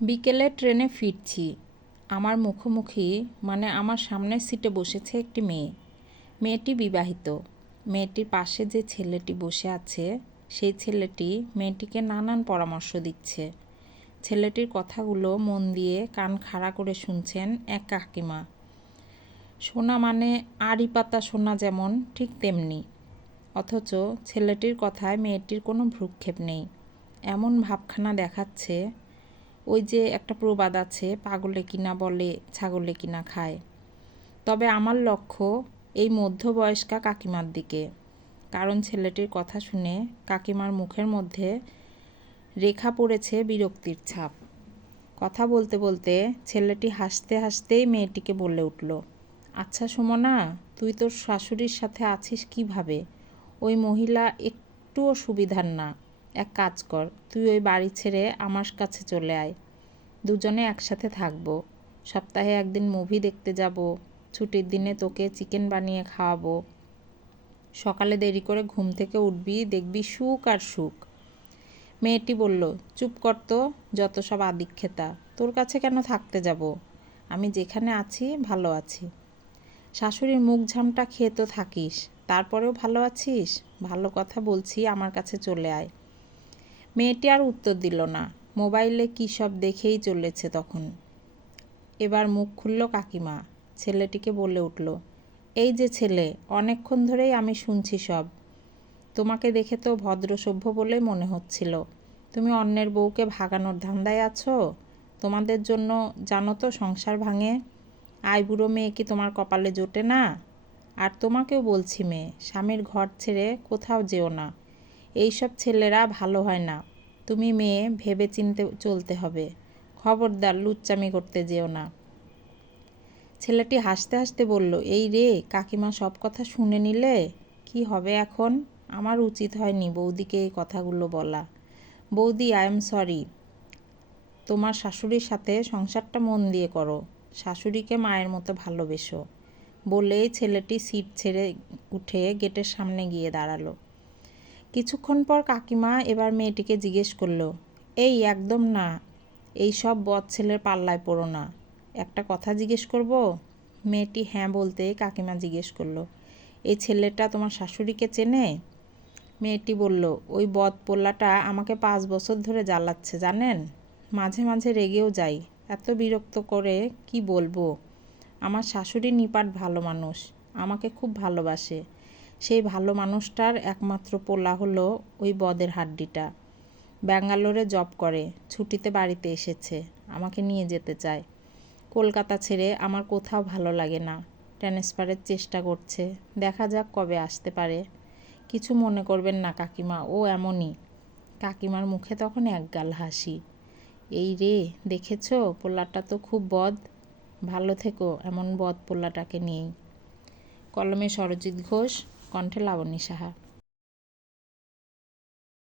বিকেলে ট্রেনে ফিরছি। আমার মুখোমুখি আমার সামনের সিটে বসেছে একটি মেয়ে। মেয়েটি বিবাহিত। মেয়েটির পাশে যে ছেলেটি বসে আছে সেই ছেলেটি মেয়েটিকে নানান পরামর্শ দিচ্ছে। ছেলেটির কথাগুলো মন দিয়ে কান খাড়া করে শুনছেন এক কাকিমা। শোনা আড়ি পাতা শোনা যেমন ঠিক তেমনি। অথচ ছেলেটির কথায় মেয়েটির কোনো ভ্রুক্ষেপ নেই। এমন ভাবখানা দেখাচ্ছে, ওই যে একটা প্রবাদ আছে, পাগলে কিনা বলে ছাগলে কিনা খায়। তবে আমার লক্ষ্য এই মধ্যবয়স্কা কাকিমার দিকে। কারণ ছেলেটির কথা শুনে কাকিমার মুখের মধ্যে রেখা পড়েছে বিরক্তির ছাপ। কথা বলতে বলতে ছেলেটি হাসতে হাসতেই মেয়েটিকে বলে উঠল, আচ্ছা সুমনা, তুই তোর শাশুড়ির সাথে আছিস কিভাবে? ওই মহিলা একটুও সুবিধার না। এক কাজ কর, তুই ওই বাড়ি ছেড়ে আমার কাছে চলে আয়। দুজনে একসাথে থাকবো। সপ্তাহে একদিন মুভি দেখতে যাব। ছুটির দিনে তোকে চিকেন বানিয়ে খাওয়াবো। সকালে দেরি করে ঘুম থেকে উঠবি, দেখবি সুখ আর সুখ। মেয়েটি বলল, চুপ কর তো, যত সব আদিক্ষেতা। তোর কাছে কেন থাকতে যাব? আমি যেখানে আছি ভালো আছি। শাশুড়ির মুখ ঝামটা খেয়ে তো থাকিস, তারপরেও ভালো আছিস? ভালো কথা বলছি, আমার কাছে চলে আয়। মেয়েটি আর উত্তর দিল না। মোবাইলে কী সব দেখেই চলেছে তখন। এবার মুখ খুলল কাকিমা। ছেলেটিকে বলে উঠল, এই যে ছেলে, অনেকক্ষণ ধরেই আমি শুনছি সব। তোমাকে দেখে তো ভদ্র সভ্য বলেই মনে হচ্ছিল। তুমি অন্যের বউকে ভাগানোর ধান্দায় আছো? তোমাদের জন্য জানো তো সংসার ভাঙে। আইবুড়ো মেয়ে কি তোমার কপালে জোটে না? আর তোমাকেও বলছি মেয়ে, স্বামীর ঘর ছেড়ে কোথাও যেও না। এইসব ছেলেরা ভালো হয় না। তুমি মেয়ে, ভেবে চিনতে চলতে হবে। খবরদার লুচ্চামি করতে যেও না। ছেলেটি হাসতে হাসতে বলল, এই রে কাকিমা, সব কথা শুনে নিলে কি হবে এখন? আমার উচিত হয়নি বৌদিকে এই কথাগুলো বলা। বৌদি, আই এম সরি। তোমার শাশুড়ির সাথে সংসারটা মন দিয়ে করো। শাশুড়িকে মায়ের মতো ভালোবেসো। বলেই ছেলেটি সিট ছেড়ে উঠে গেটের সামনে গিয়ে দাঁড়ালো। কিছুক্ষণ পর কাকিমা এবার মেয়েটিকে জিজ্ঞেস করলো, এই একদম না, এই সব বদ ছেলের পাল্লায় পড়ো না। একটা কথা জিজ্ঞেস করব? মেয়েটি হ্যাঁ বলতে কাকিমা জিজ্ঞেস করলো, এই ছেলেটা তোমার শাশুড়িকে চেনে? মেয়েটি বলল, ওই বদ পোল্লাটা আমাকে 5 বছর ধরে জ্বালাচ্ছে জানেন। মাঝে মাঝে রেগেও যাই। এত বিরক্ত করে কি বলবো। আমার শাশুড়ি নিপাট ভালো মানুষ, আমাকে খুব ভালোবাসে। সেই ভালো মানুষটার একমাত্র পোলা হলো ওই বদের হাড্ডিটা। ব্যাঙ্গালোরে জব করে, ছুটিতে বাড়িতে এসেছে, আমাকে নিয়ে যেতে চায়। কলকাতা ছেড়ে আমার কোথাও ভালো লাগে না। ট্রান্সফারের চেষ্টা করছে, দেখা যাক কবে আসতে পারে। কিছু মনে করবেন না কাকিমা, ও এমনই। কাকিমার মুখে তখন একগাল হাসি। এই রে, দেখেছো, পোল্লাটা তো খুব বদ। ভালো থেকো এমন বদ পোল্লাটাকে নিয়েই। কলমে সরজিৎ ঘোষ, কণ্ঠে লাবণী সাহা।